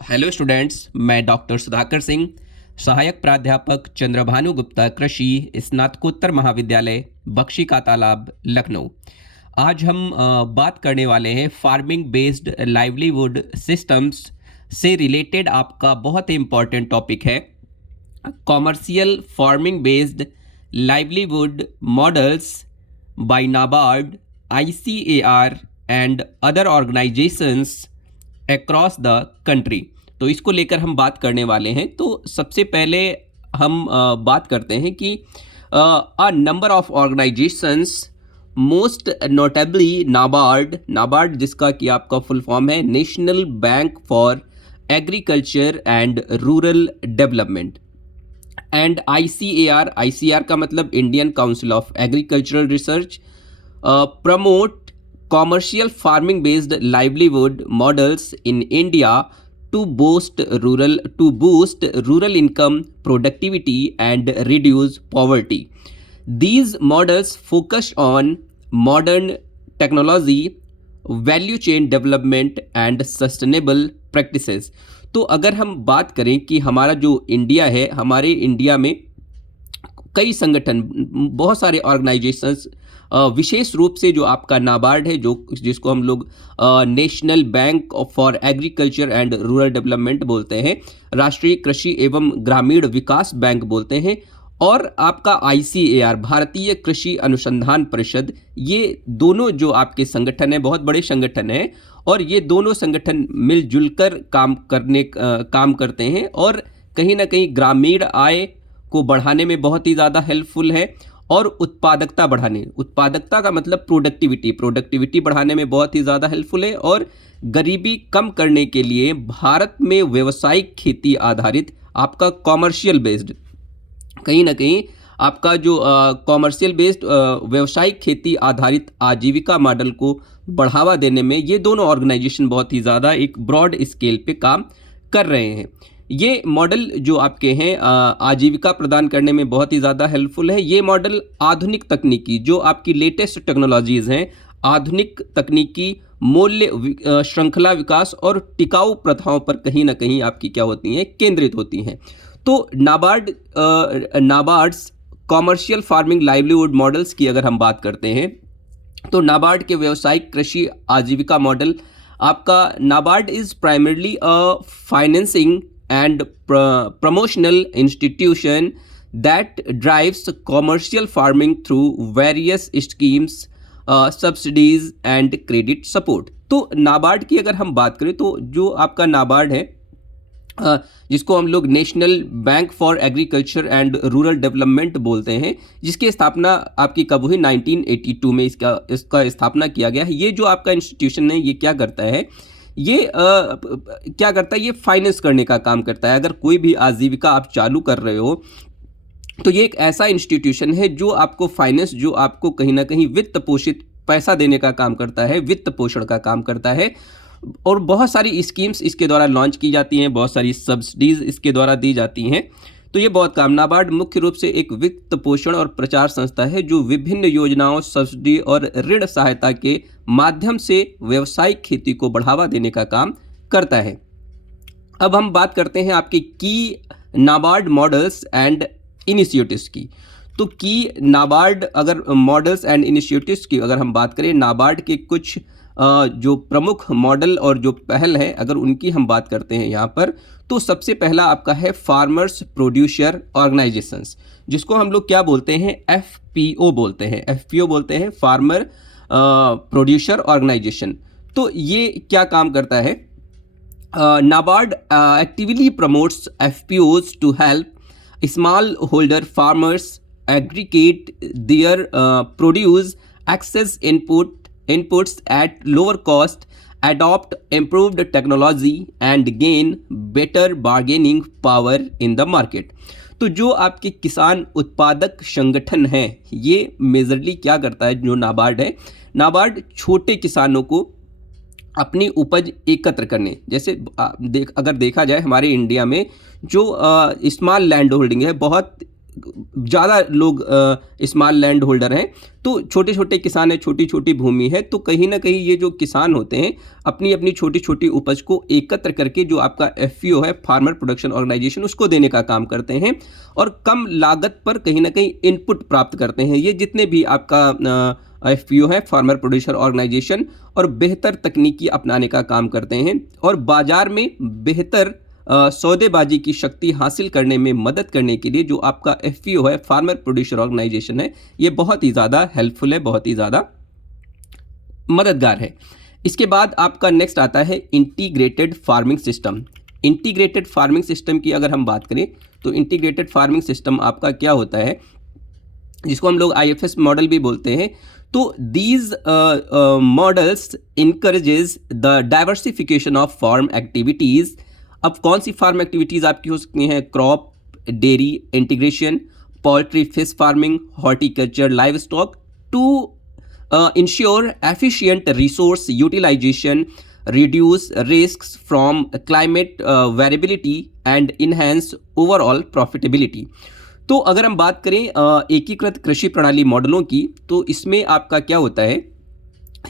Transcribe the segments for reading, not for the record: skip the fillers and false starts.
Hello students, मैं doctor Sudhakar Singh, सहायक प्राध्यापक चंद्रभानु गुप्ता कृषि स्नातकोत्तर महाविद्यालय बख्शी का तालाब लखनऊ। आज हम बात करने वाले हैं फार्मिंग बेस्ड लाइवलीहुड सिस्टम्स से रिलेटेड। आपका बहुत ही इम्पॉर्टेंट टॉपिक है commercial farming based livelihood models by NABARD, ICAR and other organisations across the country. तो इसको लेकर हम बात करने वाले हैं। तो सबसे पहले हम बात करते हैं कि a number of organisations, most notably NABARD जिसका कि आपका फुल फॉर्म है national bank for agriculture and rural development, and ICAR का मतलब Indian council of agricultural research, promote commercial farming based livelihood models in India to boost rural income, productivity and reduce poverty. These models focus on modern technology, value chain development and sustainable practices. तो अगर हम बात करें कि हमारा जो India है, हमारे इंडिया में कई संगठन, बहुत सारे ऑर्गेनाइजेशंस, विशेष रूप से जो आपका नाबार्ड है, जो जिसको हम लोग national bank for agriculture and rural development बोलते हैं, राष्ट्रीय कृषि एवं ग्रामीण विकास बैंक बोलते हैं, और आपका ICAR भारतीय कृषि अनुसंधान परिषद, ये दोनों जो आपके संगठन हैं बहुत बड़े संगठन हैं, और ये दोनों संगठन मिलजुल कर काम करते हैं और कहीं ना कहीं ग्रामीण आय को बढ़ाने में बहुत ही ज़्यादा हेल्पफुल है, और उत्पादकता का मतलब प्रोडक्टिविटी बढ़ाने में बहुत ही ज़्यादा हेल्पफुल है, और गरीबी कम करने के लिए भारत में व्यावसायिक खेती आधारित आपका कॉमर्शियल बेस्ड, कहीं ना कहीं आपका जो कॉमर्शियल बेस्ड व्यावसायिक खेती आधारित आजीविका मॉडल को बढ़ावा देने में ये दोनों ऑर्गेनाइजेशन बहुत ही ज़्यादा एक ब्रॉड स्केल पे काम कर रहे हैं। ये मॉडल जो आपके हैं आजीविका प्रदान करने में बहुत ही ज़्यादा हेल्पफुल है। ये मॉडल आधुनिक तकनीकी, जो आपकी लेटेस्ट टेक्नोलॉजीज़ हैं, आधुनिक तकनीकी मूल्य श्रृंखला विकास और टिकाऊ प्रथाओं पर कहीं ना कहीं आपकी क्या होती हैं, केंद्रित होती हैं। तो नाबार्ड्स कॉमर्शियल फार्मिंग लाइवलीहुड मॉडल्स की अगर हम बात करते हैं, तो नाबार्ड के व्यावसायिक कृषि आजीविका मॉडल, आपका NABARD is primarily a financing and promotional institution that drives commercial farming through various schemes, subsidies and credit support। तो नाबार्ड की अगर हम बात करें, तो जो आपका नाबार्ड है, जिसको हम लोग national bank for agriculture and rural development बोलते हैं, जिसकी स्थापना आपकी कब हुई, 1982 में इसका स्थापना किया गया है। ये जो आपका इंस्टीट्यूशन है, ये क्या करता है, ये फाइनेंस करने का काम करता है। अगर कोई भी आजीविका आप चालू कर रहे हो, तो ये एक ऐसा इंस्टीट्यूशन है जो आपको फाइनेंस, जो आपको कहीं ना कहीं वित्त पोषित पैसा देने का काम करता है, वित्त पोषण का काम करता है, और बहुत सारी स्कीम्स इसके द्वारा लॉन्च की जाती हैं, बहुत सारी सब्सिडीज इसके द्वारा दी जाती हैं। तो ये बहुत काम, नाबार्ड मुख्य रूप से एक वित्त पोषण और प्रचार संस्था है जो विभिन्न योजनाओं, सब्सिडी और ऋण सहायता के माध्यम से व्यावसायिक खेती को बढ़ावा देने का काम करता है। अब हम बात करते हैं आपके की नाबार्ड मॉडल्स एंड इनिशिएटिव्स की। तो की नाबार्ड अगर मॉडल्स एंड इनिशिएटिव्स की अगर हम बात करें, नाबार्ड के कुछ जो प्रमुख मॉडल और जो पहल है, अगर उनकी हम बात करते हैं यहाँ पर, तो सबसे पहला आपका है फार्मर्स प्रोड्यूसर ऑर्गेनाइजेशंस, जिसको हम लोग क्या बोलते हैं, FPO बोलते हैं, फार्मर प्रोड्यूसर ऑर्गेनाइजेशन। तो ये क्या काम करता है, NABARD actively promotes FPOs to help small holder farmers aggregate their produce, access inputs at lower cost, adopt improved technology and gain better bargaining power in the market। तो जो आपके किसान उत्पादक संगठन हैं, ये मेजरली क्या करता है, जो नाबार्ड है, नाबार्ड छोटे किसानों को अपनी उपज एकत्र करने, जैसे अगर देखा जाए हमारे इंडिया में जो स्मॉल लैंड होल्डिंग है, बहुत ज़्यादा लोग स्मॉल लैंड होल्डर हैं, तो छोटे छोटे किसान हैं, छोटी छोटी भूमि है, तो कहीं ना कहीं ये जो किसान होते हैं अपनी अपनी छोटी छोटी उपज को एकत्र करके जो आपका एफपीओ है, फार्मर प्रोडक्शन ऑर्गेनाइजेशन, उसको देने का काम करते हैं और कम लागत पर कहीं ना कहीं इनपुट प्राप्त करते हैं। ये जितने भी आपका एफपीओ है, फार्मर प्रोड्यूसर ऑर्गेनाइजेशन, और बेहतर तकनीकी अपनाने का काम करते हैं और बाजार में बेहतर सौदेबाजी की शक्ति हासिल करने में मदद करने के लिए जो आपका एफपीओ है, फार्मर प्रोड्यूसर ऑर्गेनाइजेशन है, ये बहुत ही ज़्यादा हेल्पफुल है, बहुत ही ज़्यादा मददगार है। इसके बाद आपका नेक्स्ट आता है integrated farming system. Integrated farming system की अगर हम बात करें तो इंटीग्रेटेड फार्मिंग सिस्टम आपका क्या होता है, जिसको हम लोग आईएफएस मॉडल भी बोलते हैं। तो these models encourages the diversification of farm activities. अब कौन सी फार्म एक्टिविटीज़ आपकी हो सकती हैं? Crop, dairy, integration, poultry, fish farming, horticulture, live stock, to ensure efficient resource utilisation, reduce risks from climate variability and enhance overall profitability। तो अगर हम बात करें एकीकृत कृषि प्रणाली मॉडलों की, तो इसमें आपका क्या होता है,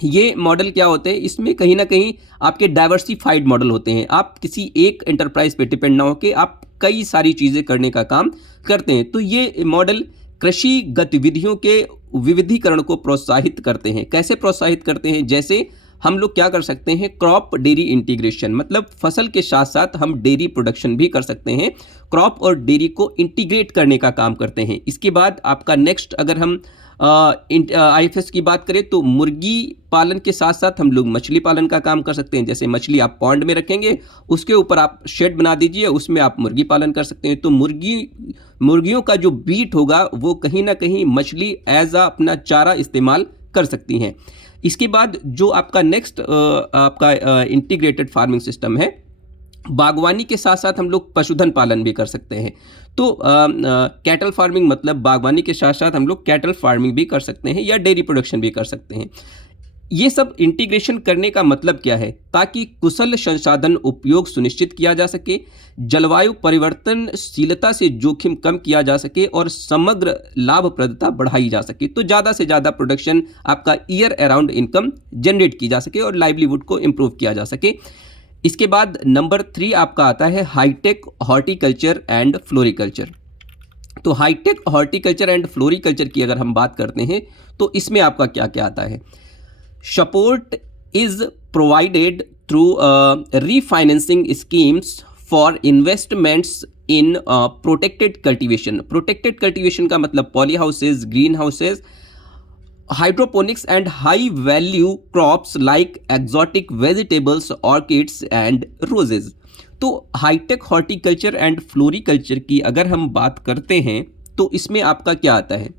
ये मॉडल क्या होते हैं, इसमें कहीं ना कहीं आपके डाइवर्सिफाइड मॉडल होते हैं। आप किसी एक एंटरप्राइज पे डिपेंड ना होकर आप कई सारी चीज़ें करने का काम करते हैं। तो ये मॉडल कृषि गतिविधियों के विविधीकरण को प्रोत्साहित करते हैं। कैसे प्रोत्साहित करते हैं? जैसे हम लोग क्या कर सकते हैं, क्रॉप डेयरी इंटीग्रेशन, मतलब फसल के साथ साथ हम डेयरी प्रोडक्शन भी कर सकते हैं। क्रॉप और डेयरी को इंटीग्रेट करने का काम करते हैं। इसके बाद आपका नेक्स्ट, अगर हम आईएफएस की बात करें तो मुर्गी पालन के साथ साथ हम लोग मछली पालन का काम कर सकते हैं। जैसे मछली आप पॉन्ड में रखेंगे, उसके ऊपर आप शेड बना दीजिए, उसमें आप मुर्गी पालन कर सकते हैं। तो मुर्गियों का जो बीट होगा वो कहीं ना कहीं मछली एज आ अपना चारा इस्तेमाल कर सकती हैं। इसके बाद जो आपका नेक्स्ट आपका इंटीग्रेटेड फार्मिंग सिस्टम है, बागवानी के साथ साथ हम लोग पशुधन पालन भी कर सकते हैं। तो कैटल फार्मिंग, मतलब बागवानी के साथ साथ हम लोग कैटल फार्मिंग भी कर सकते हैं या डेयरी प्रोडक्शन भी कर सकते हैं। ये सब इंटीग्रेशन करने का मतलब क्या है, ताकि कुशल संसाधन उपयोग सुनिश्चित किया जा सके, जलवायु परिवर्तनशीलता से जोखिम कम किया जा सके और समग्र लाभप्रदता बढ़ाई जा सके। तो ज़्यादा से ज़्यादा प्रोडक्शन आपका ईयर अराउंड इनकम जनरेट की जा सके और लाइवलीहुड को इम्प्रूव किया जा सके। इसके बाद नंबर 3 आपका आता है हाईटेक हॉर्टिकल्चर एंड फ्लोरिकल्चर। तो हाईटेक हॉर्टिकल्चर एंड फ्लोरिकल्चर की अगर हम बात करते हैं तो इसमें आपका क्या क्या आता है। Support is provided through refinancing schemes for investments in protected cultivation। Protected cultivation का मतलब poly houses, green houses, hydroponics and high value crops like exotic vegetables, orchids and roses. तो हाईटेक हॉर्टिकल्चर एंड फ्लोरिकल्चर की अगर हम बात करते हैं तो इसमें आपका क्या आता है,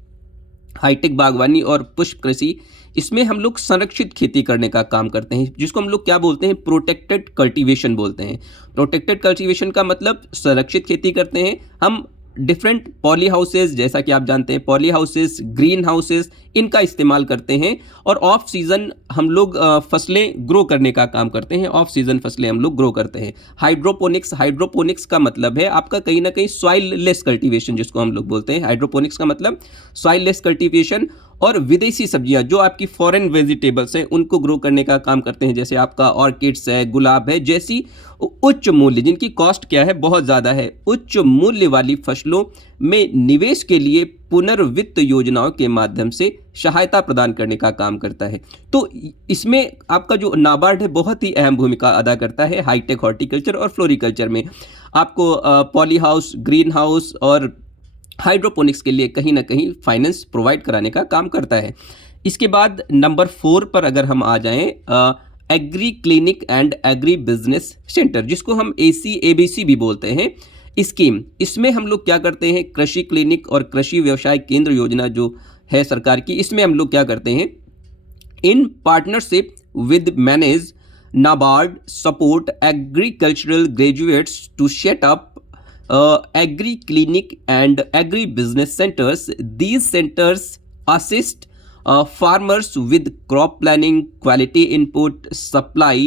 हाईटेक बागवानी और पुष्प कृषि, इसमें हम लोग संरक्षित खेती करने का काम करते हैं, जिसको हम लोग क्या बोलते हैं, प्रोटेक्टेड कल्टीवेशन बोलते हैं। प्रोटेक्टेड कल्टीवेशन का मतलब संरक्षित खेती करते हैं हम। डिफरेंट पॉली हाउसेज, जैसा कि आप जानते हैं पॉली हाउसेज, ग्रीन हाउसेज, इनका इस्तेमाल करते हैं और ऑफ सीजन हम लोग फसलें ग्रो करने का काम करते हैं। ऑफ सीजन फसलें हम लोग ग्रो करते हैं। हाइड्रोपोनिक्स का मतलब है आपका कहीं ना कहीं सॉइल लेस कल्टीवेशन, जिसको हम लोग बोलते हैं। हाइड्रोपोनिक्स का मतलब सॉइल लेस कल्टीवेशन। और विदेशी सब्जियां जो आपकी फॉरेन वेजिटेबल्स हैं उनको ग्रो करने का काम करते हैं, जैसे आपका ऑर्किड्स है, गुलाब है, जैसी उच्च मूल्य, जिनकी कॉस्ट क्या है, बहुत ज़्यादा है, उच्च मूल्य वाली फसलों में निवेश के लिए पुनर्वित्त योजनाओं के माध्यम से सहायता प्रदान करने का काम करता है। तो इसमें आपका जो नाबार्ड है बहुत ही अहम भूमिका अदा करता है हाईटेक हॉर्टिकल्चर और फ्लोरिकल्चर में। आपको पॉली हाउस, ग्रीन हाउस और हाइड्रोपोनिक्स के लिए कहीं ना कहीं फाइनेंस प्रोवाइड कराने का काम करता है। इसके बाद नंबर 4 पर अगर हम आ जाएं, agree clinic and agri business centre, जिसको हम ACABC भी बोलते हैं, स्कीम। इसमें हम लोग क्या करते हैं, कृषि क्लिनिक और कृषि व्यवसाय केंद्र योजना जो है सरकार की, इसमें हम लोग क्या करते हैं, in partnership with MANAGE NABARD support agricultural graduates to set up agri clinic and agri business centers. These centers assist farmers with crop planning, quality input, supply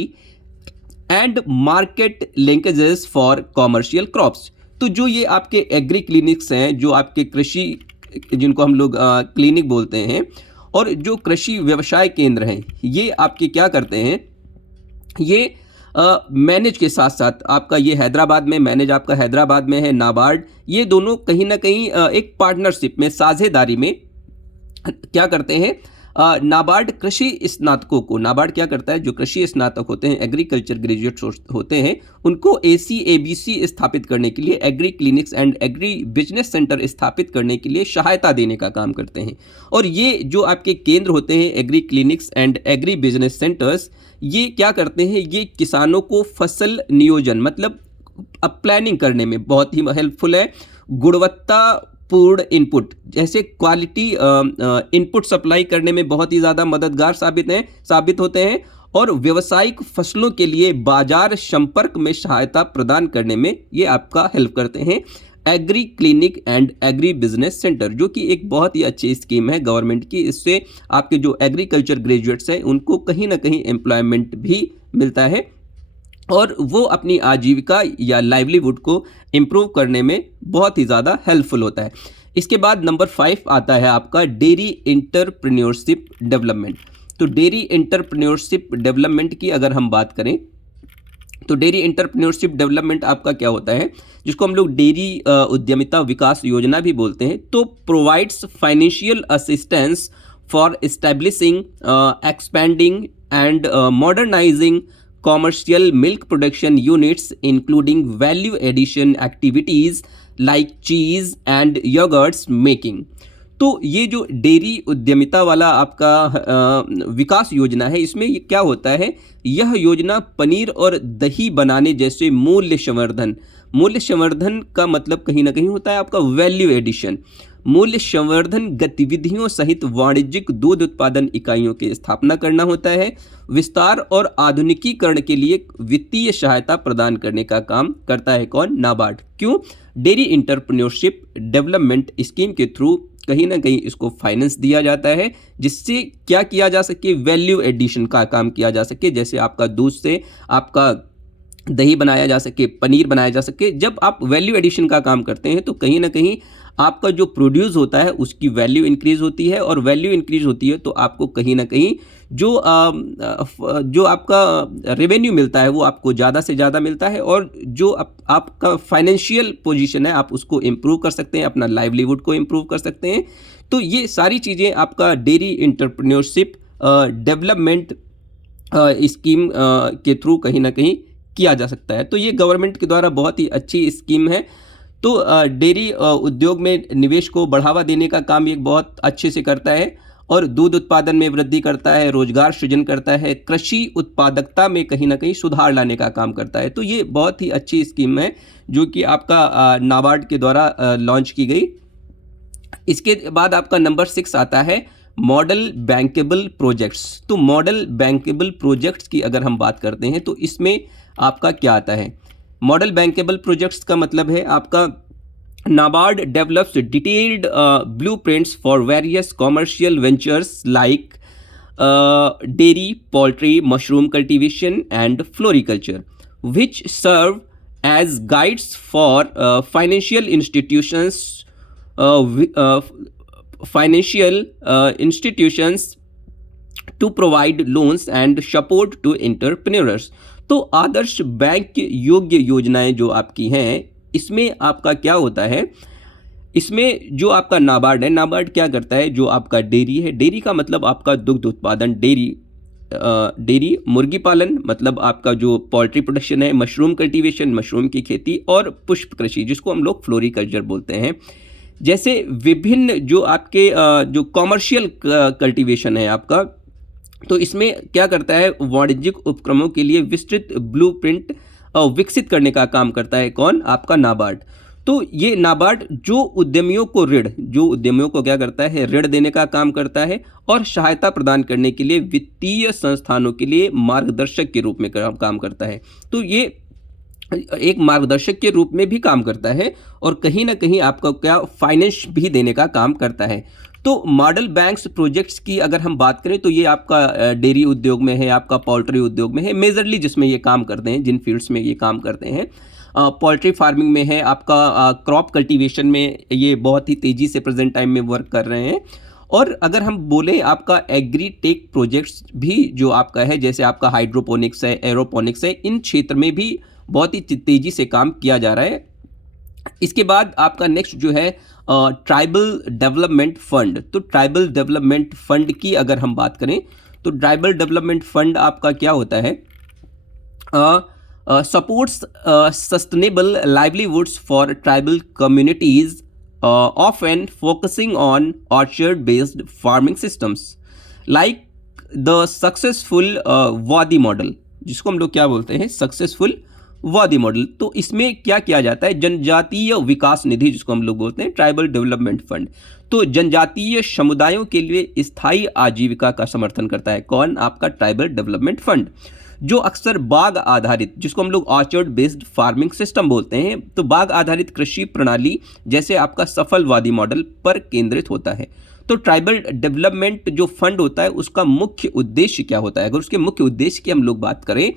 and market linkages for commercial crops। तो जो ये आपके agree clinics हैं, जो आपके कृषि, जिनको हम लोग क्लिनिक बोलते हैं, और जो कृषि व्यवसाय केंद्र हैं, ये आपके क्या करते हैं, ये मैनेज के साथ साथ आपका ये हैदराबाद में मैनेज, आपका हैदराबाद में है नाबार्ड, ये दोनों कहीं ना कहीं एक पार्टनरशिप में, साझेदारी में क्या करते हैं, नाबार्ड कृषि स्नातकों को, नाबार्ड क्या करता है, जो कृषि स्नातक होते हैं, एग्रीकल्चर ग्रेजुएट्स होते हैं, उनको ACABC स्थापित करने के लिए, agri clinics and agri business centre स्थापित करने के लिए सहायता देने का काम करते हैं। और ये जो आपके केंद्र होते हैं, agri clinics and agri business centres, ये क्या करते हैं, ये किसानों को फसल नियोजन, मतलब अब प्लानिंग करने में बहुत ही हेल्पफुल है। गुणवत्तापूर्ण इनपुट, जैसे क्वालिटी इनपुट सप्लाई करने में बहुत ही ज़्यादा मददगार साबित होते हैं, और व्यावसायिक फसलों के लिए बाजार संपर्क में सहायता प्रदान करने में ये आपका हेल्प करते हैं agree clinic and agri business centre, जो कि एक बहुत ही अच्छी स्कीम है गवर्नमेंट की। इससे आपके जो एग्रीकल्चर ग्रेजुएट्स हैं, उनको कहीं ना कहीं एम्प्लॉयमेंट भी मिलता है, और वो अपनी आजीविका या लाइवलीहुड को इम्प्रूव करने में बहुत ही ज़्यादा हेल्पफुल होता है। इसके बाद नंबर 5 आता है आपका डेयरी एंटरप्रेन्योरशिप डेवलपमेंट। तो डेयरी एंटरप्रेन्योरशिप डेवलपमेंट की अगर हम बात करें, तो डेयरी एंटरप्रेन्योरशिप डेवलपमेंट आपका क्या होता है, जिसको हम लोग डेयरी उद्यमिता विकास योजना भी बोलते हैं। तो provides financial assistance for establishing, expanding and modernising commercial milk production units including value addition activities like cheese and yogurts making। तो ये जो डेयरी उद्यमिता वाला आपका विकास योजना है, इसमें ये क्या होता है, यह योजना पनीर और दही बनाने जैसे मूल्य संवर्धन का मतलब कहीं ना कहीं होता है आपका वैल्यू एडिशन, मूल्य संवर्धन गतिविधियों सहित वाणिज्यिक दूध उत्पादन इकाइयों की स्थापना करना होता है। विस्तार और आधुनिकीकरण के लिए वित्तीय सहायता प्रदान करने का काम करता है कौन, नाबार्ड। क्यों, डेयरी एंटरप्रेन्योरशिप डेवलपमेंट स्कीम के थ्रू कहीं ना कहीं इसको फाइनेंस दिया जाता है, जिससे क्या किया जा सके, वैल्यू एडिशन का काम किया जा सके। जैसे आपका दूध से आपका दही बनाया जा सके, पनीर बनाया जा सके। जब आप वैल्यू एडिशन का काम करते हैं तो कहीं ना कहीं आपका जो प्रोड्यूस होता है उसकी वैल्यू इंक्रीज होती है, और वैल्यू इंक्रीज होती है तो आपको कहीं ना कहीं जो आपका रेवेन्यू मिलता है वो आपको ज़्यादा से ज़्यादा मिलता है, और जो आपका फाइनेंशियल पोजीशन है आप उसको इम्प्रूव कर सकते हैं, अपना लाइवलीहुड को इम्प्रूव कर सकते हैं। तो ये सारी चीज़ें आपका डेयरी एंटरप्रेन्योरशिप डेवलपमेंट स्कीम के थ्रू कहीं ना कहीं किया जा सकता है। तो ये गवर्नमेंट के द्वारा बहुत ही अच्छी स्कीम है। तो डेयरी उद्योग में निवेश को बढ़ावा देने का काम ये बहुत अच्छे से करता है, और दूध उत्पादन में वृद्धि करता है, रोजगार सृजन करता है, कृषि उत्पादकता में कहीं ना कहीं सुधार लाने का काम करता है। तो ये बहुत ही अच्छी स्कीम है जो कि आपका नाबार्ड के द्वारा लॉन्च की गई। इसके बाद आपका नंबर 6 आता है मॉडल बैंकेबल प्रोजेक्ट्स। तो मॉडल बैंकेबल प्रोजेक्ट्स की अगर हम बात करते हैं तो इसमें आपका क्या आता है, मॉडल बैंकेबल प्रोजेक्ट्स का मतलब है आपका NABARD develops detailed blueprints for various commercial ventures like dairy, poultry, mushroom cultivation and floriculture, which serve as guides for financial institutions to provide loans and support to entrepreneurs। तो आदर्श bank योग्य योजनाएं जो आपकी हैं, इसमें आपका क्या होता है, इसमें जो आपका नाबार्ड है, नाबार्ड क्या करता है, जो आपका डेयरी है, डेयरी का मतलब आपका दुग्ध उत्पादन, डेयरी मुर्गी पालन, मतलब आपका जो पोल्ट्री प्रोडक्शन है, मशरूम कल्टीवेशन, मशरूम की खेती, और पुष्प कृषि जिसको हम लोग फ्लोरिकल्चर बोलते हैं, जैसे विभिन्न जो आपके जो कॉमर्शियल कल्टीवेशन है आपका, तो इसमें क्या करता है, वाणिज्यिक उपक्रमों के लिए विस्तृत ब्लूप्रिंट विकसित करने का काम करता है कौन, आपका नाबार्ड। तो ये नाबार्ड जो उद्यमियों को क्या करता है, ऋण देने का काम करता है, और सहायता प्रदान करने के लिए वित्तीय संस्थानों के लिए मार्गदर्शक के रूप में काम करता है। तो ये एक मार्गदर्शक के रूप में भी काम करता है, और कहीं ना कहीं आपका क्या फाइनेंस भी देने का काम करता है। तो मॉडल बैंक्स प्रोजेक्ट्स की अगर हम बात करें तो ये आपका डेयरी उद्योग में है, आपका पोल्ट्री उद्योग में है, मेजरली जिसमें ये काम करते हैं, जिन फील्ड्स में ये काम करते हैं। पोल्ट्री फार्मिंग में है, आपका क्रॉप कल्टीवेशन में ये बहुत ही तेज़ी से प्रेजेंट टाइम में वर्क कर रहे हैं। और अगर हम बोलें आपका एग्री टेक प्रोजेक्ट्स भी जो आपका है, जैसे आपका हाइड्रोपोनिक्स है, एरोपोनिक्स है, इन क्षेत्र में भी बहुत ही तेज़ी से काम किया जा रहा है। इसके बाद आपका नेक्स्ट जो है ट्राइबल डेवलपमेंट फंड। तो ट्राइबल डेवलपमेंट फंड की अगर हम बात करें तो ट्राइबल डेवलपमेंट फंड आपका क्या होता है, supports sustainable livelihoods for tribal communities, often focusing on orchard-based farming systems, like the successful Wadi model, जिसको हम लोग क्या बोलते हैं, सक्सेसफुल वादी मॉडल। तो इसमें क्या किया जाता है, जनजातीय विकास निधि जिसको हम लोग बोलते हैं, ट्राइबल डेवलपमेंट फंड, तो जनजातीय समुदायों के लिए स्थायी आजीविका का समर्थन करता है। कौन? आपका ट्राइबल डेवलपमेंट फंड, जो अक्सर बाग आधारित, जिसको हम लोग ऑर्चर्ड बेस्ड फार्मिंग सिस्टम बोलते हैं, तो बाग आधारित कृषि प्रणाली जैसे आपका सफल वादी मॉडल पर केंद्रित होता है। तो ट्राइबल डेवलपमेंट जो फंड होता है उसका मुख्य उद्देश्य क्या होता है? अगर उसके मुख्य उद्देश्य की हम लोग बात करें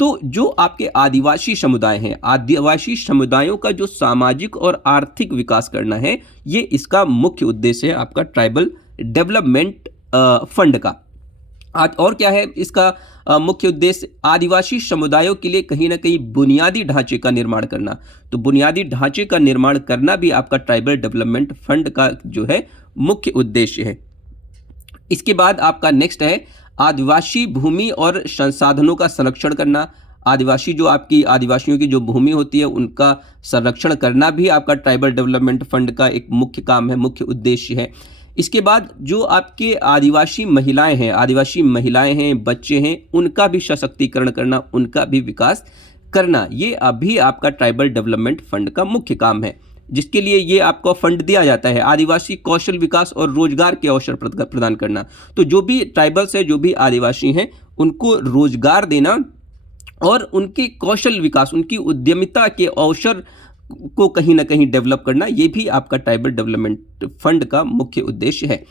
तो जो आपके आदिवासी समुदाय हैं, आदिवासी समुदायों का जो सामाजिक और आर्थिक विकास करना है, ये इसका मुख्य उद्देश्य है आपका ट्राइबल डेवलपमेंट फंड का। और क्या है इसका मुख्य उद्देश्य? आदिवासी समुदायों के लिए कहीं ना कहीं बुनियादी ढांचे का निर्माण करना। तो बुनियादी ढांचे का निर्माण करना भी आपका ट्राइबल डेवलपमेंट फंड का जो है मुख्य उद्देश्य है। इसके बाद आपका नेक्स्ट है आदिवासी भूमि और संसाधनों का संरक्षण करना। आदिवासी जो आपकी आदिवासियों की जो भूमि होती है उनका संरक्षण करना भी आपका ट्राइबल डेवलपमेंट फंड का एक मुख्य काम है, मुख्य उद्देश्य है। इसके बाद जो आपके आदिवासी महिलाएं हैं, बच्चे हैं, उनका भी सशक्तिकरण करना, उनका भी विकास करना, ये अभी आपका ट्राइबल डेवलपमेंट फंड का मुख्य काम है, जिसके लिए ये आपको फंड दिया जाता है। आदिवासी कौशल विकास और रोजगार के अवसर प्रदान करना। तो जो भी ट्राइबल्स है, जो भी आदिवासी हैं, उनको रोजगार देना और उनके कौशल विकास, उनकी उद्यमिता के अवसर को कहीं ना कहीं डेवलप करना, ये भी आपका ट्राइबल डेवलपमेंट फंड का मुख्य उद्देश्य है।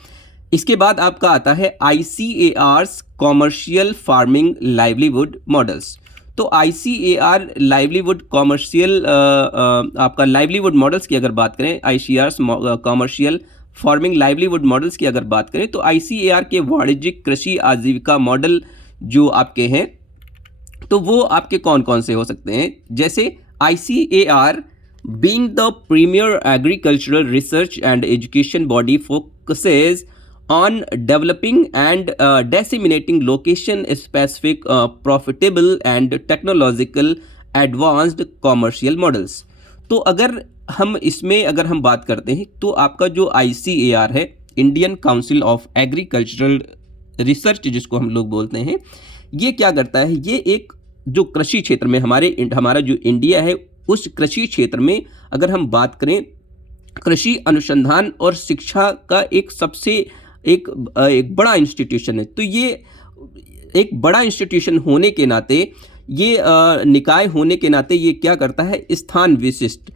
इसके बाद आपका आता है ICAR's commercial farming livelihood models. तो ICAR लाइवलीहुड कॉमर्शियल आपका लाइवलीहुड मॉडल्स की अगर बात करें, ICAR's commercial farming livelihood models की अगर बात करें, तो ICAR के वाणिज्यिक कृषि आजीविका मॉडल जो आपके हैं, तो वो आपके कौन कौन से हो सकते हैं? जैसे ICAR being the premier agricultural research and education body focuses on developing and disseminating location specific profitable and technological advanced commercial models। तो अगर हम बात करते हैं तो आपका जो ICAR है, Indian council of agricultural research जिसको हम लोग बोलते हैं, ये क्या करता है? ये एक जो कृषि क्षेत्र में हमारा जो इंडिया है, उस कृषि क्षेत्र में अगर हम बात करें, कृषि अनुसंधान और शिक्षा का एक बड़ा इंस्टीट्यूशन है। तो ये एक बड़ा इंस्टीट्यूशन होने के नाते, ये निकाय होने के नाते ये क्या करता है? स्थान विशिष्ट,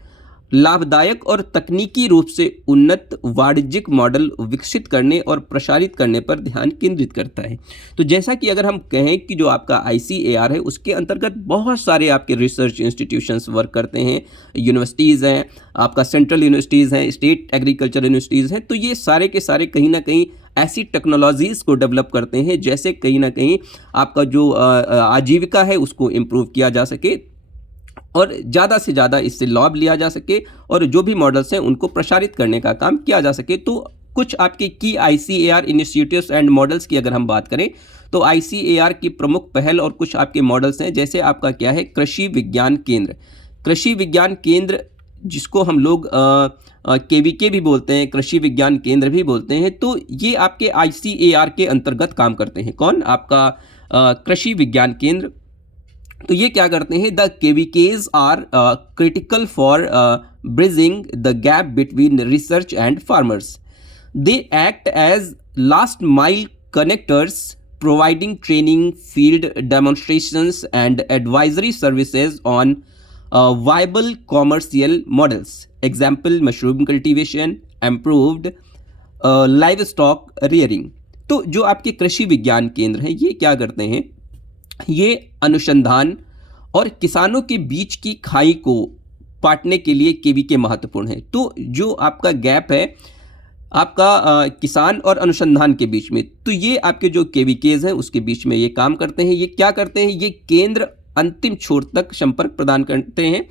लाभदायक और तकनीकी रूप से उन्नत वाणिज्यिक मॉडल विकसित करने और प्रसारित करने पर ध्यान केंद्रित करता है। तो जैसा कि अगर हम कहें कि जो आपका ICAR है, उसके अंतर्गत बहुत सारे आपके रिसर्च इंस्टीट्यूशंस वर्क करते हैं, यूनिवर्सिटीज़ हैं, आपका सेंट्रल यूनिवर्सिटीज़ हैं, स्टेट एग्रीकल्चर यूनिवर्सिटीज़ हैं। तो ये सारे के सारे कहीं ना कहीं ऐसी टेक्नोलॉजीज़ को डेवलप करते हैं जैसे कहीं ना कहीं आपका जो आजीविका है उसको इम्प्रूव किया जा सके और ज़्यादा से ज़्यादा इससे लाभ लिया जा सके और जो भी मॉडल्स हैं उनको प्रसारित करने का काम किया जा सके। तो कुछ आपके की ICAR इनिशिएटिव्स एंड मॉडल्स की अगर हम बात करें तो ICAR की प्रमुख पहल और कुछ आपके मॉडल्स हैं, जैसे आपका क्या है? कृषि विज्ञान केंद्र। कृषि विज्ञान केंद्र जिसको हम लोग KVK भी बोलते हैं, कृषि विज्ञान केंद्र भी बोलते हैं, तो ये आपके ICAR के अंतर्गत काम करते हैं। कौन? आपका कृषि विज्ञान केंद्र। तो ये क्या करते हैं? The KVKs are critical for bridging the gap between research and farmers. They act as last mile connectors, providing training, field demonstrations and advisory services on viable commercial models. Example mushroom cultivation, improved live stock rearing. तो जो आपके कृषि विज्ञान केंद्र हैं, ये क्या करते हैं? ये अनुसंधान और किसानों के बीच की खाई को पाटने के लिए केवीके महत्वपूर्ण है। तो जो आपका गैप है आपका किसान और अनुसंधान के बीच में, तो ये आपके जो केवीकेज हैं उसके बीच में ये काम करते हैं। ये क्या करते हैं, ये केंद्र अंतिम छोर तक संपर्क प्रदान करते हैं,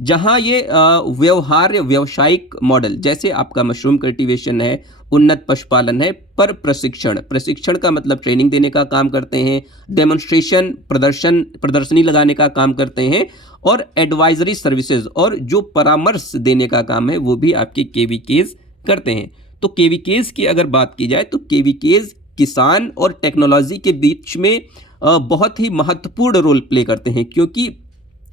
जहां ये व्यवहार्य व्यावसायिक मॉडल जैसे आपका मशरूम कल्टीवेशन है, उन्नत पशुपालन है, पर प्रशिक्षण का मतलब ट्रेनिंग देने का काम करते हैं, डेमोन्स्ट्रेशन प्रदर्शनी लगाने का काम करते हैं, और एडवाइजरी सर्विसेज और जो परामर्श देने का काम है वो भी आपके केवीकेज करते हैं। तो केवीकेज की अगर बात की जाए तो केवीकेज किसान और टेक्नोलॉजी के बीच में बहुत ही महत्वपूर्ण रोल प्ले करते हैं, क्योंकि